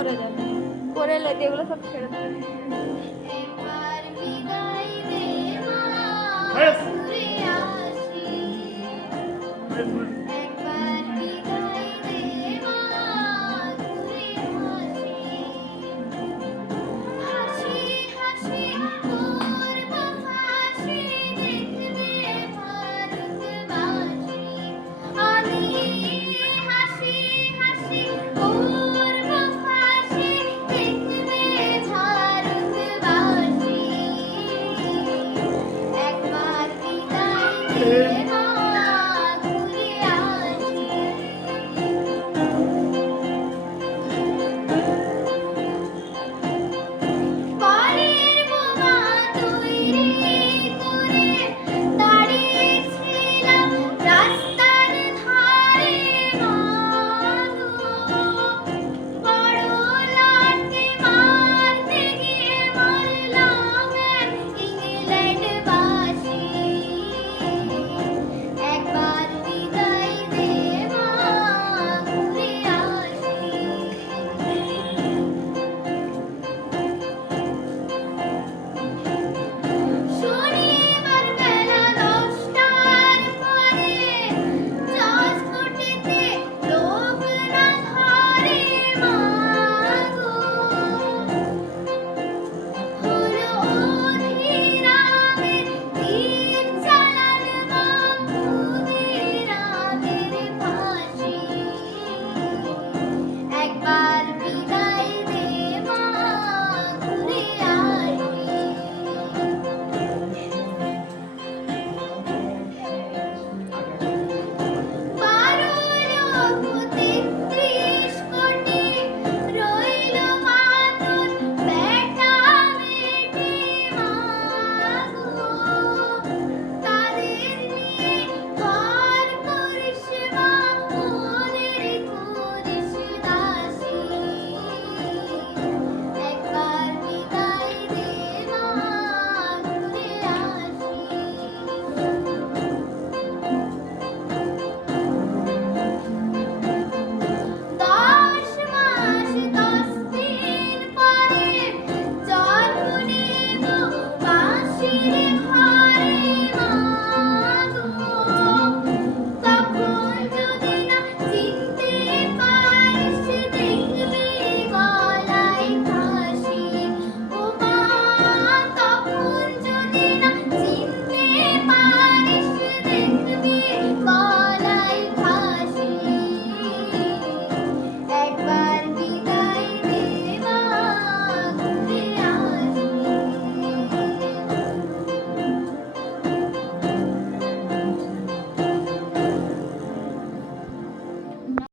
করে যাবে করে এলে এগুলো সব ছেড়ে দেন। Amen.